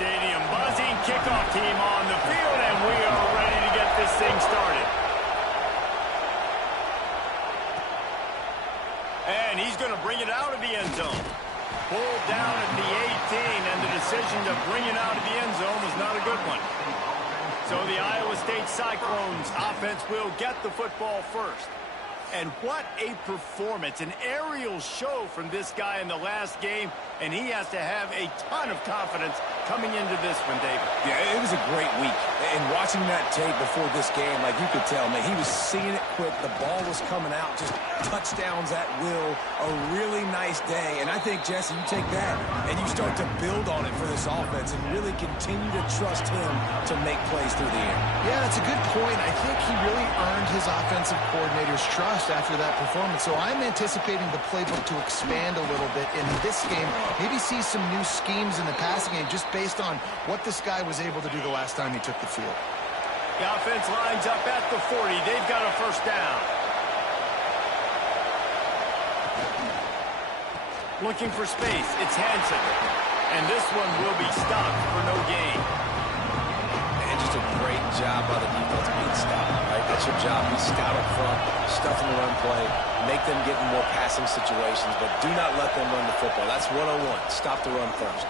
stadium. Buzzing kickoff team on the field, and we are ready to get this thing started. And he's going to bring it out of the end zone. Pulled down at the 18, and the decision to bring it out of the end zone was not a good one. So the Iowa State Cyclones offense will get the football first. And what a performance, an aerial show from this guy in the last game, and he has to have a ton of confidence coming into this one, David. Yeah, it was a great week. And watching that tape before this game, like you could tell, man, he was seeing it quick. The ball was coming out, just touchdowns at will. A really nice day. And I think, Jesse, you take that and you start to build on it for this offense and really continue to trust him to make plays through the air. Yeah, that's a good point. I think he really earned his offensive coordinator's trust after that performance. So I'm anticipating the playbook to expand a little bit in this game. Maybe see some new schemes in the passing game just based on what this guy was able to do the last time he took the field. The offense lines up at the 40. They've got a first down. Looking for space. It's Hansen. And this one will be stopped for no gain. And just a great job by the defense being stopped, right? That's your job. Be stout up front, stuffing the run play, make them get in more passing situations, but do not let them run the football. That's 101. Stop the run first.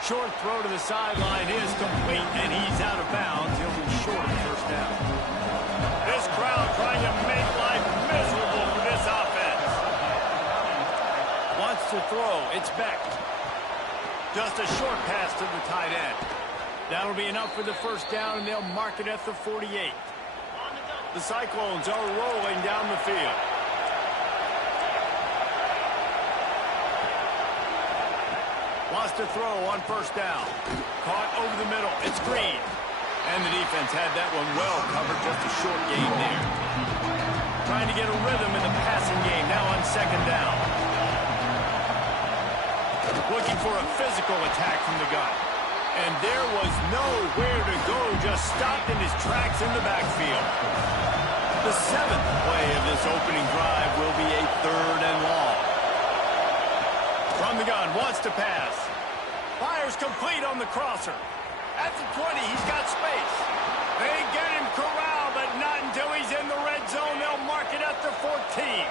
Short throw to the sideline is complete, and he's out of bounds. He'll be short of the first down. This crowd trying to make life miserable for this offense. Wants to throw. It's Beck. Just a short pass to the tight end. That'll be enough for the first down, and they'll mark it at the 48. The Cyclones are rolling down the field. Wants to throw on first down. Caught over the middle. It's Green. And the defense had that one well covered. Just a short gain there. Trying to get a rhythm in the passing game. Now on second down. Looking for a physical attack from the gun. And there was nowhere to go. Just stopped in his tracks in the backfield. The 7th play of this opening drive will be a 3rd and long. From the gun, wants to pass. Fires complete on the crosser. At the 20, he's got space. They get him corralled, but not until he's in the red zone. They'll mark it at the 14.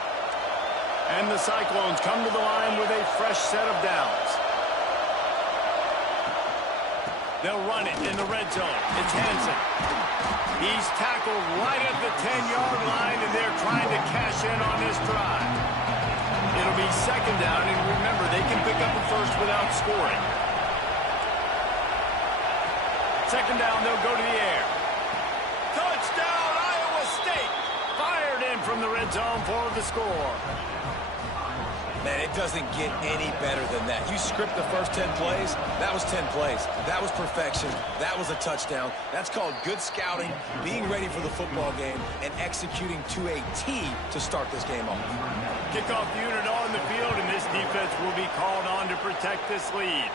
And the Cyclones come to the line with a fresh set of downs. They'll run it in the red zone. It's Hansen. He's tackled right at the 10-yard line, and they're trying to cash in on this drive. It'll be second down, and remember, they can pick up a first without scoring. Second down, they'll go to the air. Touchdown, Iowa State! Fired in from the red zone for the score. Man, it doesn't get any better than that. You script the first 10 plays, that was 10 plays. That was perfection. That was a touchdown. That's called good scouting, being ready for the football game, and executing to a T to start this game off. Kickoff unit on the field, and this defense will be called on to protect this lead.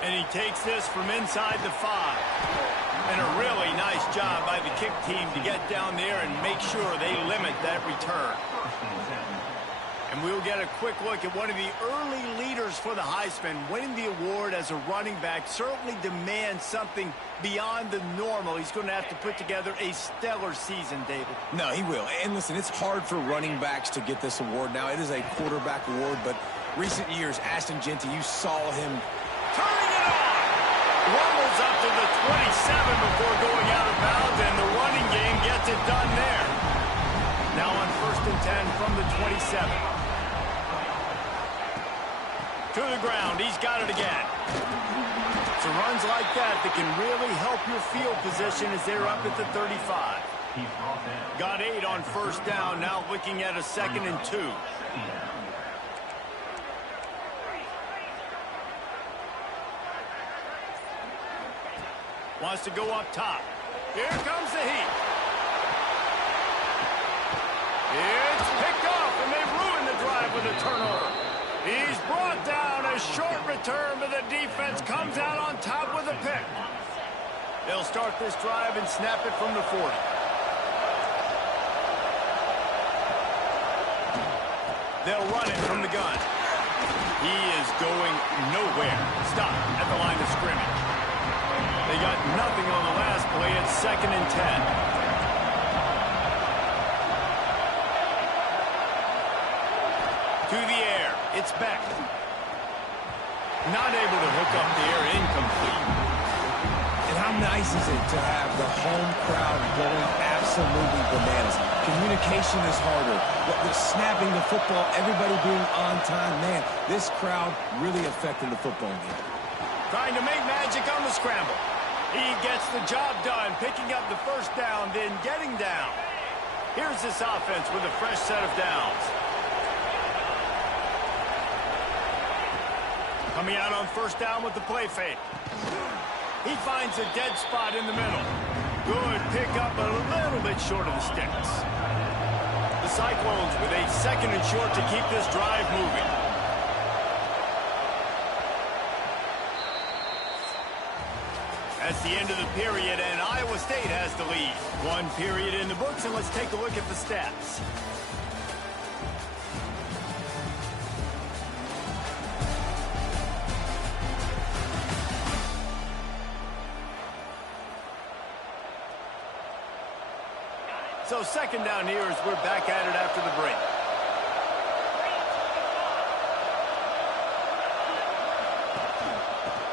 And he takes this from inside the 5. And a really nice job by the kick team to get down there and make sure they limit that return. And we'll get a quick look at one of the early leaders for the Heisman. Winning the award as a running back certainly demands something beyond the normal. He's going to have to put together a stellar season, David. No, he will. And listen, it's hard for running backs to get this award now. It is a quarterback award, but recent years, Ashton Jeanty, you saw him turning it on. Rumbles up to the 27 before going out of bounds, and the running game gets it done there. Now on 1st and 10 from the 27. To the ground, he's got it again. It's runs like that that can really help your field position as they're up at the 35. Got 8 on first down, now looking at a 2nd and 2. Wants to go up top. Here comes the heat. It's picked off, and they ruined the drive with a turnover. He's brought down, a short return, but the defense comes out on top with a pick. They'll start this drive and snap it from the 40. They'll run it from the gun. He is going nowhere. Stop at the line of scrimmage. They got nothing on the last play. It's 2nd and 10. To the air. It's Beck. Not able to hook up there. Incomplete. And how nice is it to have the home crowd going absolutely bananas? Communication is harder. The snapping the football, everybody being on time. Man, this crowd really affecting the football game. Trying to make magic on the scramble. He gets the job done, picking up the first down, then getting down. Here's this offense with a fresh set of downs. Coming out on first down with the play fake. He finds a dead spot in the middle. Good pickup, a little bit short of the sticks. The Cyclones with a 2nd and short to keep this drive moving. That's the end of the period, and Iowa State has the lead. 1 period in the books, and let's take a look at the stats. So 2nd down here as we're back at it after the break.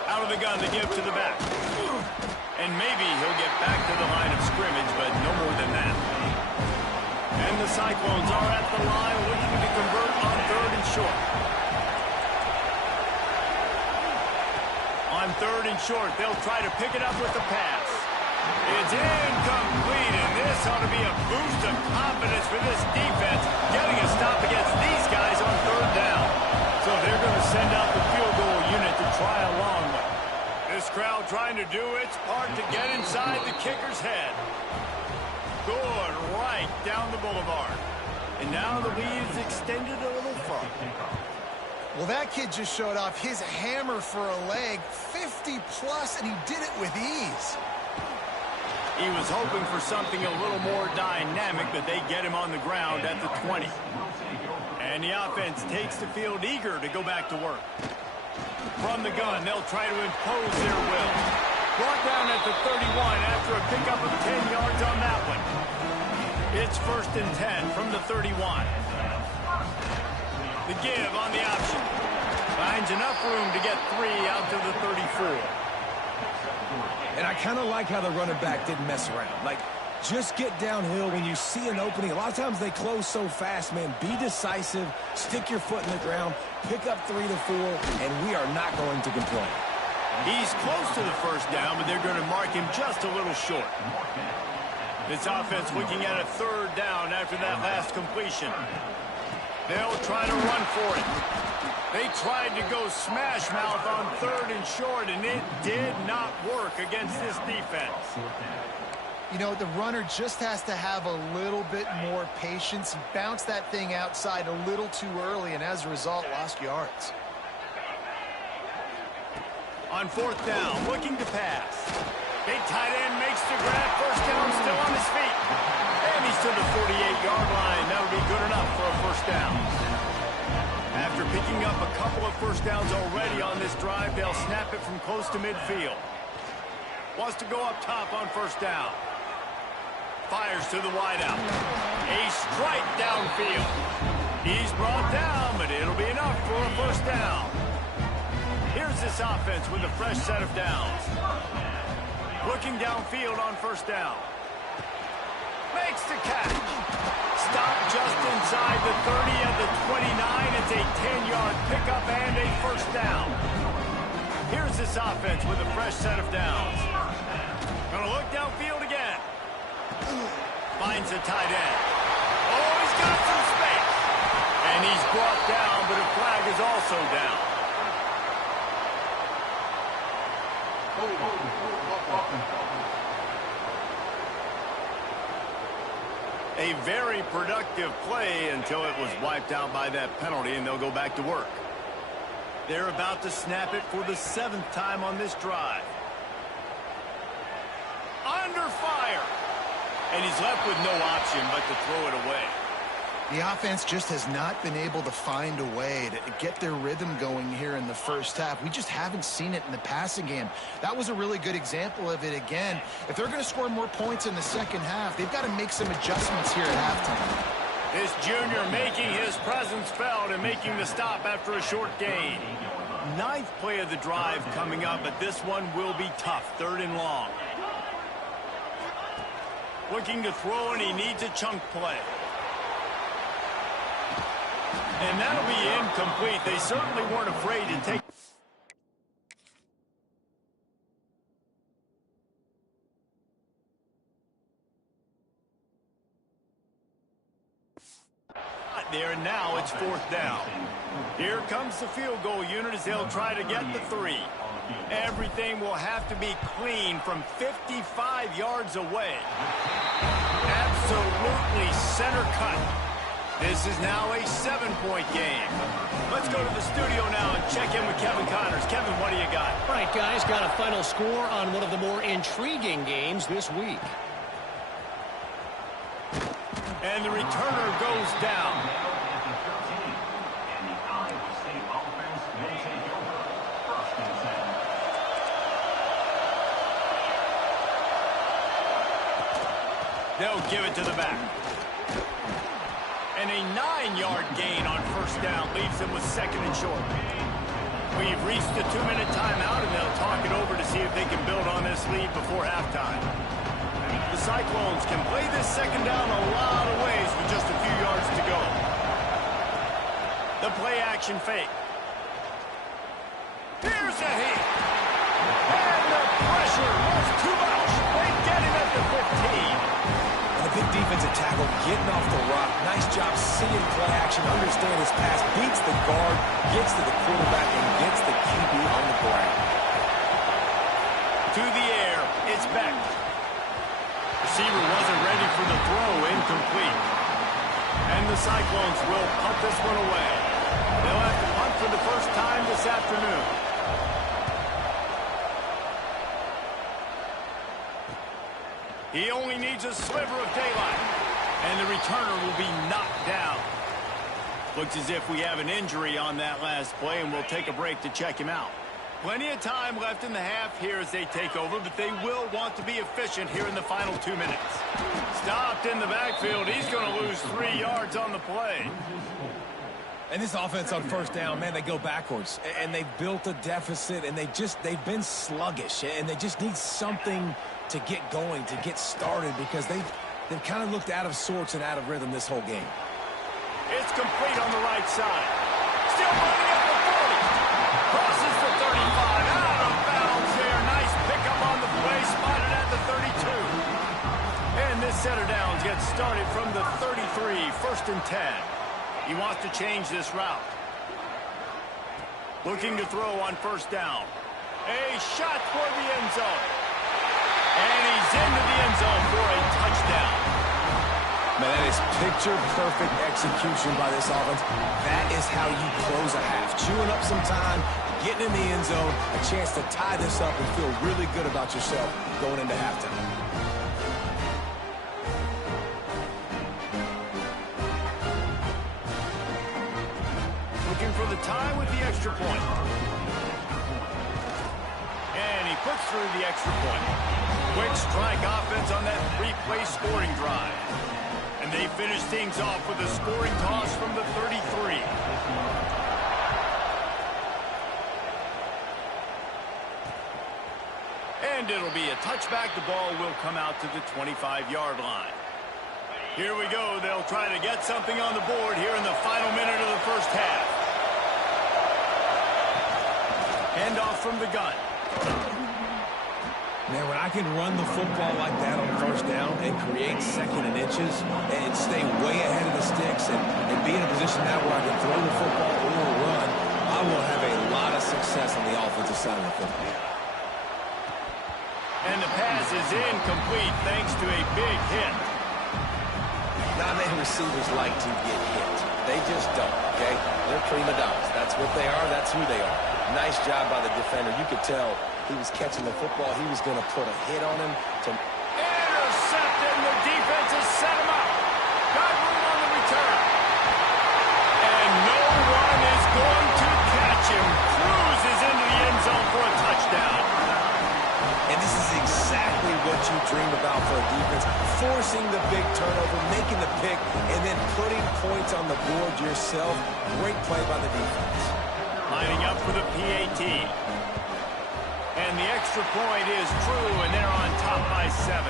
Out of the gun to give to the back. And maybe he'll get back to the line of scrimmage, but no more than that. And the Cyclones are at the line looking to convert on 3rd and short. On 3rd and short, they'll try to pick it up with the pass. It's incomplete, and this ought to be a boost of confidence for this defense, getting a stop against these guys on 3rd down. So they're going to send out the field goal unit to try a long one. This crowd trying to do its part to get inside the kicker's head. Good, right down the boulevard. And now the lead is extended a little further. Well, that kid just showed off his hammer for a leg, 50-plus, and he did it with ease. He was hoping for something a little more dynamic, but they get him on the ground at the 20. And the offense takes the field eager to go back to work. From the gun, they'll try to impose their will. Brought down at the 31 after a pickup of 10 yards on that one. It's 1st and 10 from the 31. The give on the option. Finds enough room to get 3 out to the 34. And I kind of like how the running back didn't mess around. Like, just get downhill when you see an opening. A lot of times they close so fast, man. Be decisive, stick your foot in the ground, pick up 3 to 4, and we are not going to complain. He's close to the first down, but they're going to mark him just a little short. This offense looking at a 3rd down after that last completion. They'll try to run for it. They tried to go smash mouth on 3rd and short, and it did not work against this defense. You know, the runner just has to have a little bit more patience. He bounced that thing outside a little too early, and as a result, lost yards. On 4th down, looking to pass. Big tight end makes the grab. First down, still on his feet. And he's to the 48-yard line. That'll be good enough for a 1st down. After picking up a couple of 1st downs already on this drive, they'll snap it from close to midfield. Wants to go up top on 1st down. Fires to the wideout. A strike downfield. He's brought down, but it'll be enough for a 1st down. Here's this offense with a fresh set of downs. Looking downfield on 1st down. Makes the catch. Stop just inside the 30 at the 29. It's a 10-yard pickup and a 1st down. Here's this offense with a fresh set of downs. Gonna look downfield again. Finds a tight end. Oh, he's got some space. And he's brought down, but a flag is also down. A very productive play until it was wiped out by that penalty, and they'll go back to work. They're about to snap it for the 7th time on this drive. Under fire. And he's left with no option but to throw it away. The offense just has not been able to find a way to get their rhythm going here in the first half. We just haven't seen it in the passing game. That was a really good example of it again. If they're going to score more points in the second half, they've got to make some adjustments here at halftime. This junior making his presence felt and making the stop after a short gain. Ninth play of the drive coming up, but this one will be tough. 3rd and long. Looking to throw, and he needs a chunk play. And that'll be incomplete. They certainly weren't afraid to take. There, and now it's 4th down. Here comes the field goal unit as they'll try to get the 3. Everything will have to be clean from 55 yards away. Absolutely center cut. This is now a 7-point game. Let's go to the studio now and check in with Kevin Connors. Kevin, what do you got? All right, guys, got a final score on one of the more intriguing games this week. And the returner goes down. They'll give it to the back. And a 9-yard gain on 1st down leaves them with 2nd and short. We've reached the 2-minute timeout, and they'll talk it over to see if they can build on this lead before halftime. The Cyclones can play this 2nd down a lot of ways with just a few yards to go. The play-action fake. Here's a hit. And the pressure was too much. They get him at the 15. The big defensive tackle getting off the rock. Nice job seeing play action, understand his pass, beats the guard, gets to the quarterback, and gets the QB on the ground. To the air, it's Beck. Receiver wasn't ready for the throw, incomplete. And the Cyclones will punt this one away. They'll have to punt for the first time this afternoon. He only needs a sliver of daylight, and the returner will be knocked down. Looks as if we have an injury on that last play, and we'll take a break to check him out. Plenty of time left in the half here as they take over, but they will want to be efficient here in the final 2 minutes. Stopped in the backfield. He's going to lose 3 yards on the play. And this offense on 1st down, man, they go backwards. And they've built a deficit, and they've been sluggish. And they just need something to get going, to get started, because they've kind of looked out of sorts and out of rhythm this whole game. It's complete on the right side. Still running at the 40. Crosses the 35. Out of bounds there. Nice pickup on the play. Spotted at the 32. And this setter downs gets started from the 33. 1st and 10. He wants to change this route. Looking to throw on 1st down. A shot toward the end zone. And he's into the end zone for a touchdown. Man, that is picture-perfect execution by this offense. That is how you close a half. Chewing up some time, getting in the end zone, a chance to tie this up and feel really good about yourself going into halftime. Looking for the tie with the extra point. And he puts through the extra point. Quick strike offense on that 3-play scoring drive. And they finish things off with a scoring toss from the 33. And it'll be a touchback. The ball will come out to the 25-yard line. Here we go. They'll try to get something on the board here in the final minute of the first half. Handoff from the gun. Man, when I can run the football like that on 1st down and create 2nd and inches and stay way ahead of the sticks and be in a position now where I can throw the football or run, I will have a lot of success on the offensive side of the football. And the pass is incomplete thanks to a big hit. Not many receivers like to get hit. They just don't, okay? They're prima donnas. That's what they are. That's who they are. Nice job by the defender. You could tell he was catching the football. He was going to put a hit on him. Intercepted, and the defense has set him up. Got room on the return. dream about for a defense. Forcing the big turnover, making the pick, and then putting points on the board yourself. Great play by the defense. Lining up for the PAT. And the extra point is true, and they're on top by 7.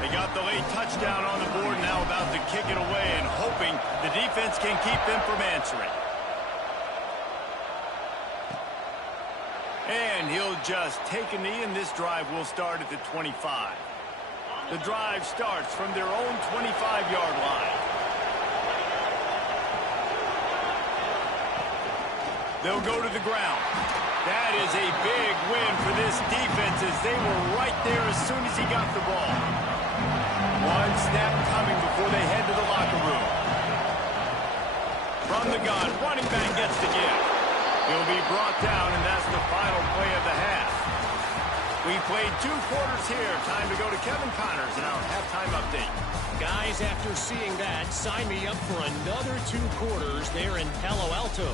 They got the late touchdown on the board, now about to kick it away and hoping the defense can keep them from answering. And he'll just take a knee, and this drive will start at the 25. The drive starts from their own 25-yard line. They'll go to the ground. That is a big win for this defense as they were right there as soon as he got the ball. One snap coming before they head to the locker room. From the gun, running back gets the give. He'll be brought down, and that's the final play of the half. We played 2 quarters here. Time to go to Kevin Connors in our halftime update. Guys, after seeing that, sign me up for another 2 quarters there in Palo Alto.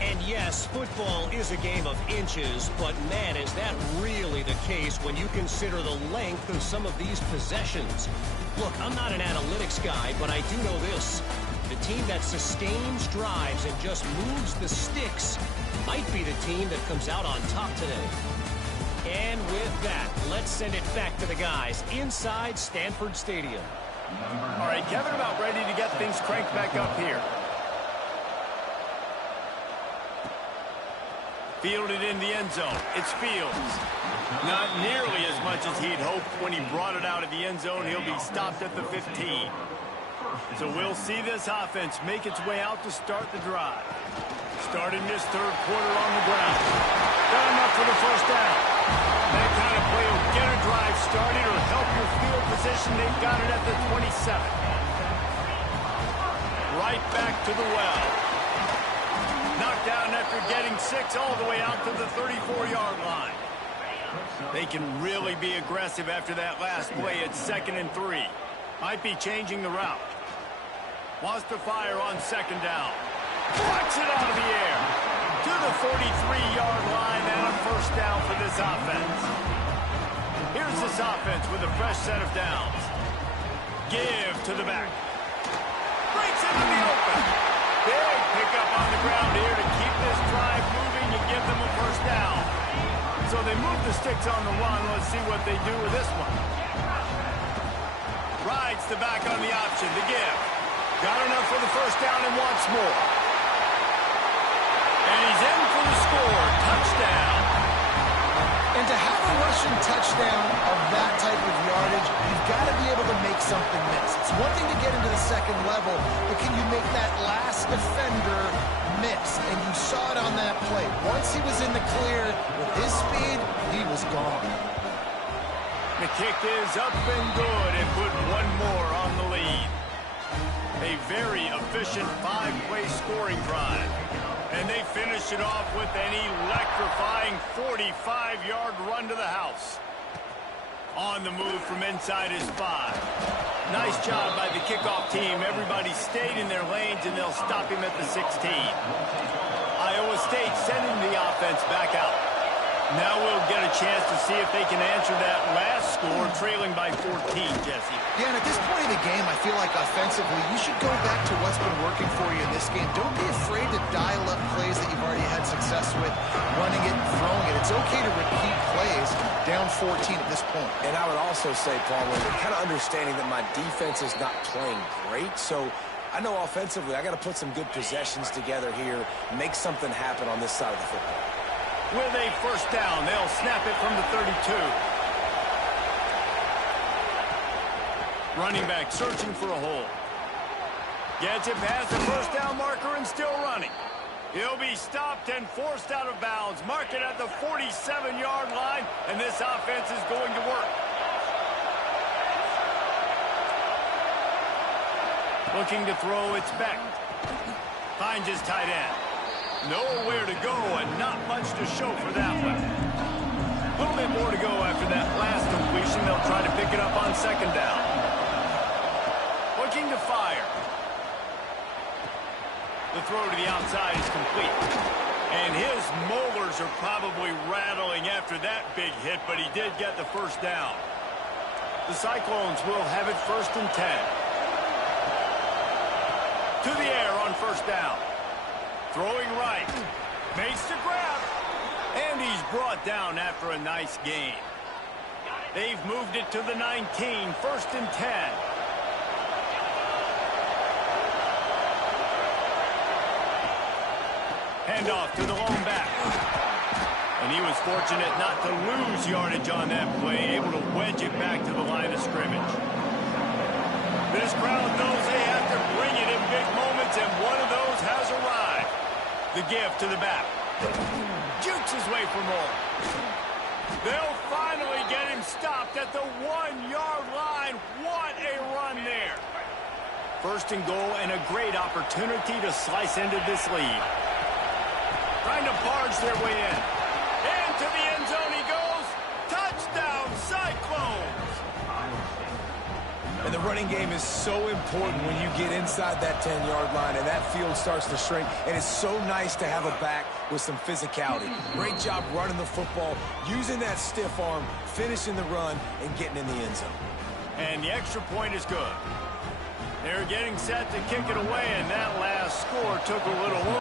And yes, football is a game of inches, but man, is that really the case when you consider the length of some of these possessions. Look, I'm not an analytics guy, but I do know this. The team that sustains drives and just moves the sticks might be the team that comes out on top today. And with that, let's send it back to the guys inside Stanford Stadium. All right, Kevin, about ready to get things cranked back up here. Fielded in the end zone. It's Fields. Not nearly as much as he'd hoped when he brought it out of the end zone. He'll be stopped at the 15. So we'll see this offense make its way out to start the drive. Starting this 3rd quarter on the ground. Got enough for the first down. That kind of play will get a drive started or help your field position. They've got it at the 27. Right back to the well. Knocked down after getting 6 all the way out to the 34-yard line. They can really be aggressive after that last play at 2nd and 3. Might be changing the route. Wants to fire on 2nd down. Flies it out of the air to the 43-yard line and a first down for this offense. Here's this offense with a fresh set of downs. Give to the back. Breaks into the open. Big pickup on the ground here to keep this drive moving and give them a first down. So they move the sticks on the run. Let's see what they do with this one. Rides the back on the option. The give. Got enough for the first down and wants more. And he's in for the score. Touchdown. And to have a rushing touchdown of that type of yardage, you've got to be able to make something miss. It's one thing to get into the 2nd level, but can you make that last defender miss? And you saw it on that play. Once he was in the clear, with his speed, he was gone. The kick is up and good and put one more on the lead. A very efficient 5-play scoring drive. And they finish it off with an electrifying 45-yard run to the house. On the move from inside his 5. Nice job by the kickoff team. Everybody stayed in their lanes, and they'll stop him at the 16. Iowa State sending the offense back out. Now we'll get a chance to see if they can answer that last score, trailing by 14, Jesse. Yeah, and at this point in the game, I feel like offensively, you should go back to what's been working for you in this game. Don't be afraid to dial up plays that you've already had success with, running it and throwing it. It's okay to repeat plays down 14 at this point. And I would also say, Paul, we're kind of understanding that my defense is not playing great, so I know offensively I got to put some good possessions together here, make something happen on this side of the football. With a first down, they'll snap it from the 32. Running back searching for a hole. Gets it past the first down marker and still running. He'll be stopped and forced out of bounds. Mark it at the 47-yard line, and this offense is going to work. Looking to throw, it's back. Finds his tight end. Nowhere to go and not much to show for that one. A little bit more to go after that last completion. They'll try to pick it up on 2nd down. Looking to fire. The throw to the outside is complete. And his molars are probably rattling after that big hit, but he did get the first down. The Cyclones will have it 1st and 10. To the air on 1st down. Throwing right. Makes the grab. And he's brought down after a nice gain. They've moved it to the 19, 1st and 10. Handoff to the lone back. And he was fortunate not to lose yardage on that play, able to wedge it back to the line of scrimmage. This crowd knows they have to bring it in big moments, and one of those has arrived. The give to the back. Jukes his way for more. They'll finally get him stopped at the 1-yard line. What a run there. 1st and goal, and a great opportunity to slice into this lead. Trying to barge their way in. Into the end zone he goes. Touchdown, Cyclones! And the running game is so important when you get inside that 10-yard line and that field starts to shrink. And it's so nice to have a back with some physicality. Great job running the football, using that stiff arm, finishing the run, and getting in the end zone. And the extra point is good. They're getting set to kick it away, and that last score took a little...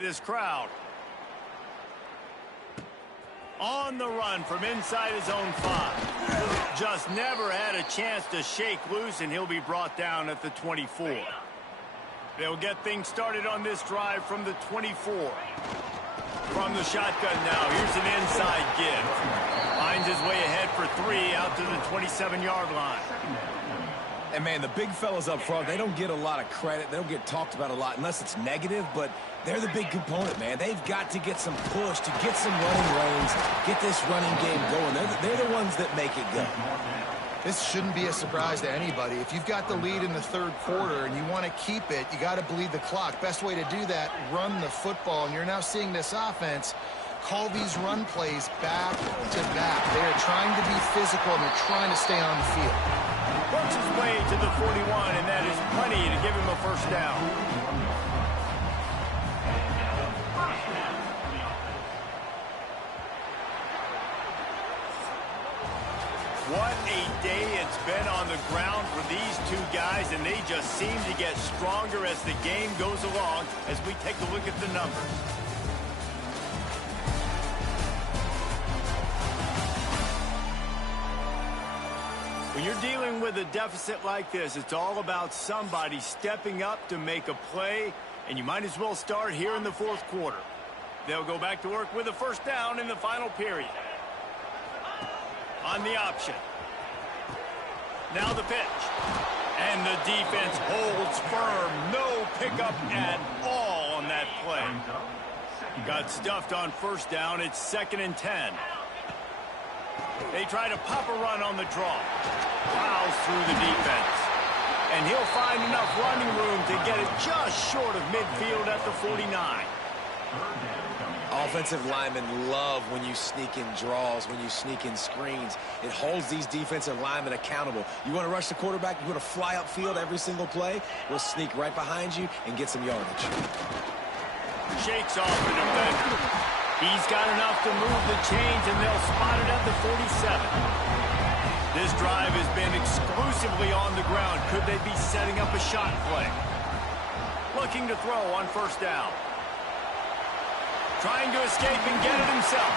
This crowd on the run from inside his own 5. Just never had a chance to shake loose, and he'll be brought down at the 24. They'll get things started on this drive from the 24. From the shotgun now, here's an inside give. Finds his way ahead for 3 out to the 27-yard line. And, man, the big fellas up front, they don't get a lot of credit. They don't get talked about a lot unless it's negative, but they're the big component, man. They've got to get some push to get some running lanes, get this running game going. They're the ones that make it go. This shouldn't be a surprise to anybody. If you've got the lead in the 3rd quarter and you want to keep it, you got to bleed the clock. Best way to do that, run the football. And you're now seeing this offense call these run plays back to back. They are trying to be physical, and they're trying to stay on the field. Works his way to the 41, and that is plenty to give him a 1st down. What a day it's been on the ground for these two guys, and they just seem to get stronger as the game goes along as we take a look at the numbers. When you're dealing with a deficit like this, it's all about somebody stepping up to make a play, and you might as well start here in the 4th quarter. They'll go back to work with a 1st down in the final period. On the option. Now the pitch. And the defense holds firm. No pickup at all on that play. Got stuffed on first down. It's 2nd and 10. They try to pop a run on the draw. Plows through the defense. And he'll find enough running room to get it just short of midfield at the 49. Offensive linemen love when you sneak in draws, when you sneak in screens. It holds these defensive linemen accountable. You want to rush the quarterback, you want to fly upfield every single play, we'll sneak right behind you and get some yardage. Shakes off the defender. He's got enough to move the chains, and they'll spot it at the 47. This drive has been exclusively on the ground. Could they be setting up a shot play? Looking to throw on first down. Trying to escape and get it himself.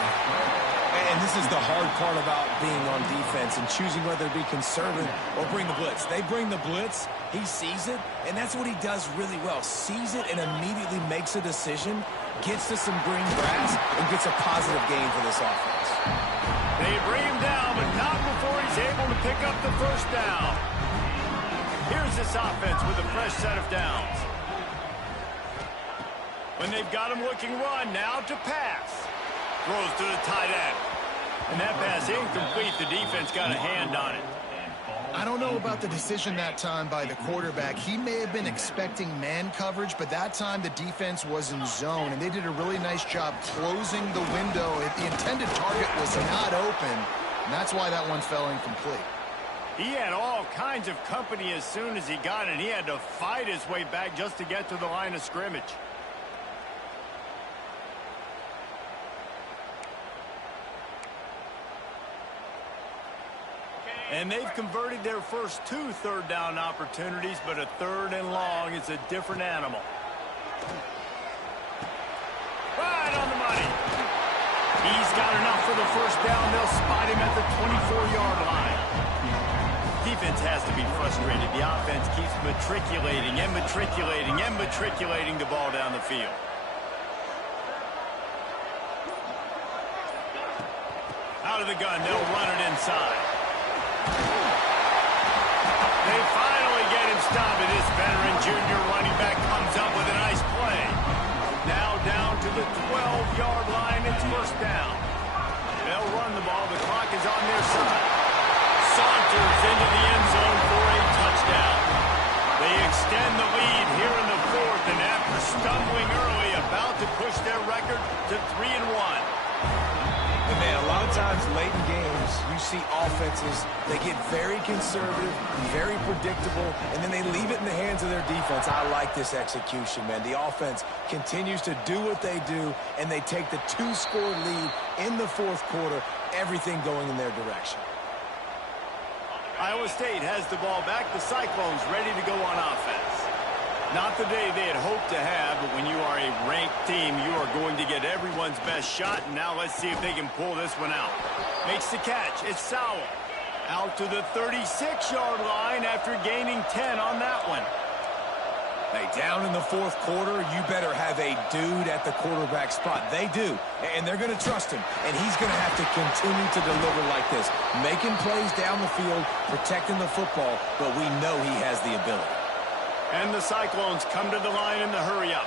And this is the hard part about being on defense and choosing whether to be conservative or bring the blitz. They bring the blitz, he sees it, and that's what he does really well. Sees it and immediately makes a decision, gets to some green grass, and gets a positive gain for this offense. They bring him down, but not before he's able to pick up the first down. Here's this offense with a fresh set of downs. When they've got him looking run, now to pass. Throws to the tight end. And that pass incomplete. The defense got a hand on it. I don't know about the decision that time by the quarterback. He may have been expecting man coverage, but that time the defense was in zone, and they did a really nice job closing the window. The intended target was not open, and that's why that one fell incomplete. He had all kinds of company as soon as he got it. He had to fight his way back just to get to the line of scrimmage. And they've converted their first 2 third-down opportunities, but a 3rd and long is a different animal. Right on the money. He's got enough for the first down. They'll spot him at the 24-yard line. Defense has to be frustrated. The offense keeps matriculating and matriculating and matriculating the ball down the field. Out of the gun, they'll run it inside. They finally get him stopped, and this veteran junior running back comes up with a nice play. Now down to the 12-yard line, it's first down. They'll run the ball. The clock is on their side. Saunters into the end zone for a touchdown. They extend the lead here in the 4th, and after stumbling early, about to push their record to 3-1. And man, a lot of times late in games, you see offenses, they get very conservative, very predictable, and then they leave it in the hands of their defense. I like this execution, man. The offense continues to do what they do, and they take the 2-score lead in the 4th quarter, everything going in their direction. Iowa State has the ball back. The Cyclones ready to go on offense. Not the day they had hoped to have, but when you are a ranked team, you are going to get everyone's best shot. And now let's see if they can pull this one out. Makes the catch. It's Sowell. Out to the 36-yard line after gaining 10 on that one. Hey, down in the 4th quarter, you better have a dude at the quarterback spot. They do, and they're going to trust him. And he's going to have to continue to deliver like this, making plays down the field, protecting the football, but we know he has the ability. And the Cyclones come to the line in the hurry-up.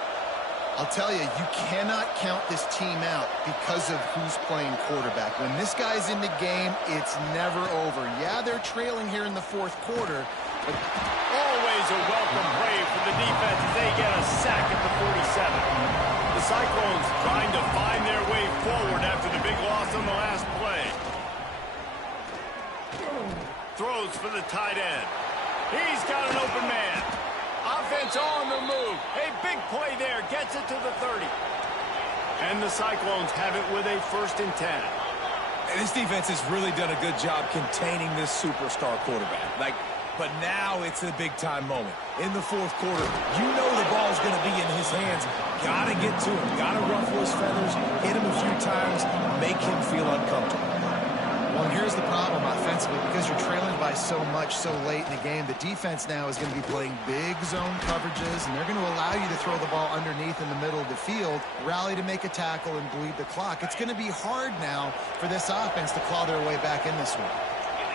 I'll tell you, you cannot count this team out because of who's playing quarterback. When this guy's in the game, it's never over. Yeah, they're trailing here in the 4th quarter, but always a welcome play for the defense as they get a sack at the 47. The Cyclones trying to find their way forward after the big loss on the last play. Throws for the tight end. He's got an open man. Offense on the move. A big play there. Gets it to the 30. And the Cyclones have it with a 1st and 10. And this defense has really done a good job containing this superstar quarterback. But now it's a big-time moment. In the 4th quarter, you know the ball's going to be in his hands. Got to get to him. Got to ruffle his feathers, hit him a few times, make him feel uncomfortable. Well, here's the problem offensively. Because you're trailing by so much so late in the game, the defense now is going to be playing big zone coverages, and they're going to allow you to throw the ball underneath in the middle of the field, rally to make a tackle, and bleed the clock. It's going to be hard now for this offense to claw their way back in this one.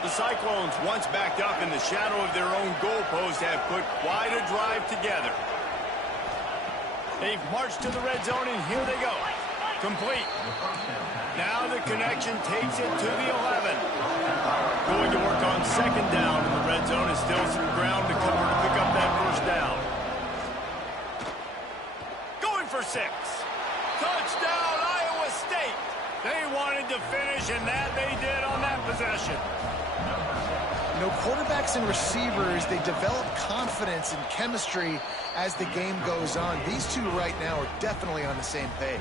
The Cyclones, once backed up in the shadow of their own goalpost, have put quite a drive together. They've marched to the red zone, and here they go. Complete. Now the connection takes it to the 11. Going to work on second down in the red zone, and still some ground to cover to pick up that first down. Going for 6. Touchdown, Iowa State. They wanted to finish, and that they did on that possession. You know, quarterbacks and receivers, they develop confidence and chemistry as the game goes on. These two right now are definitely on the same page.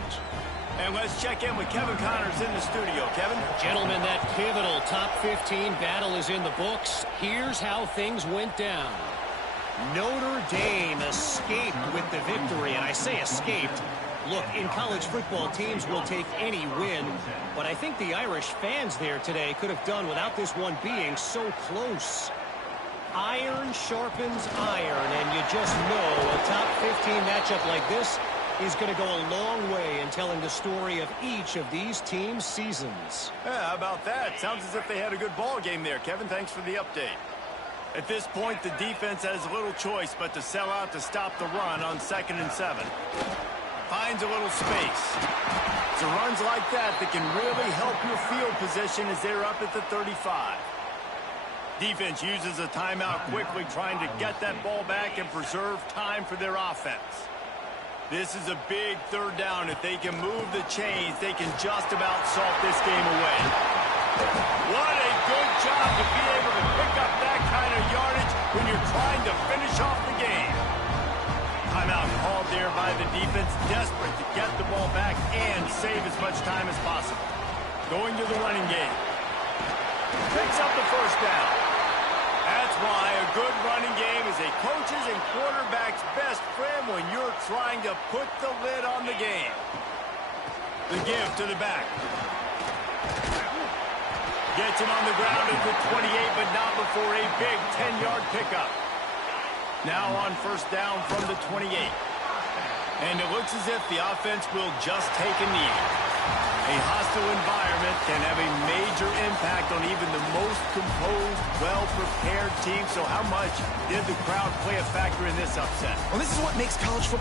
And let's check in with Kevin Connors in the studio. Kevin? Gentlemen, that pivotal top 15 battle is in the books. Here's how things went down. Notre Dame escaped with the victory, and I say escaped. Look, in college football, teams will take any win, but I think the Irish fans there today could have done without this one being so close. Iron sharpens iron, and you just know a top 15 matchup like this is going to go a long way in telling the story of each of these teams' seasons. Yeah, how about that? Sounds as if they had a good ball game there, Kevin. Thanks for the update. At this point, the defense has little choice but to sell out to stop the run on 2nd and 7. Finds a little space. It's runs like that can really help your field position as they're up at the 35. Defense uses a timeout quickly, trying to get that ball back and preserve time for their offense. This is a big third down. If they can move the chains, they can just about salt this game away. What a good job to be able to pick up that kind of yardage when you're trying to finish off the game. Timeout called there by the defense, desperate to get the ball back and save as much time as possible. Going to the running game. Picks up the first down. That's why a good running game is a coach's and quarterback's best friend when you're trying to put the lid on the game. The give to the back. Gets him on the ground at the 28, but not before a big 10-yard pickup. Now on first down from the 28. And it looks as if the offense will just take a knee. A hostile environment can have a major impact on even the most composed, well-prepared team. So how much did the crowd play a factor in this upset? Well, this is what makes college football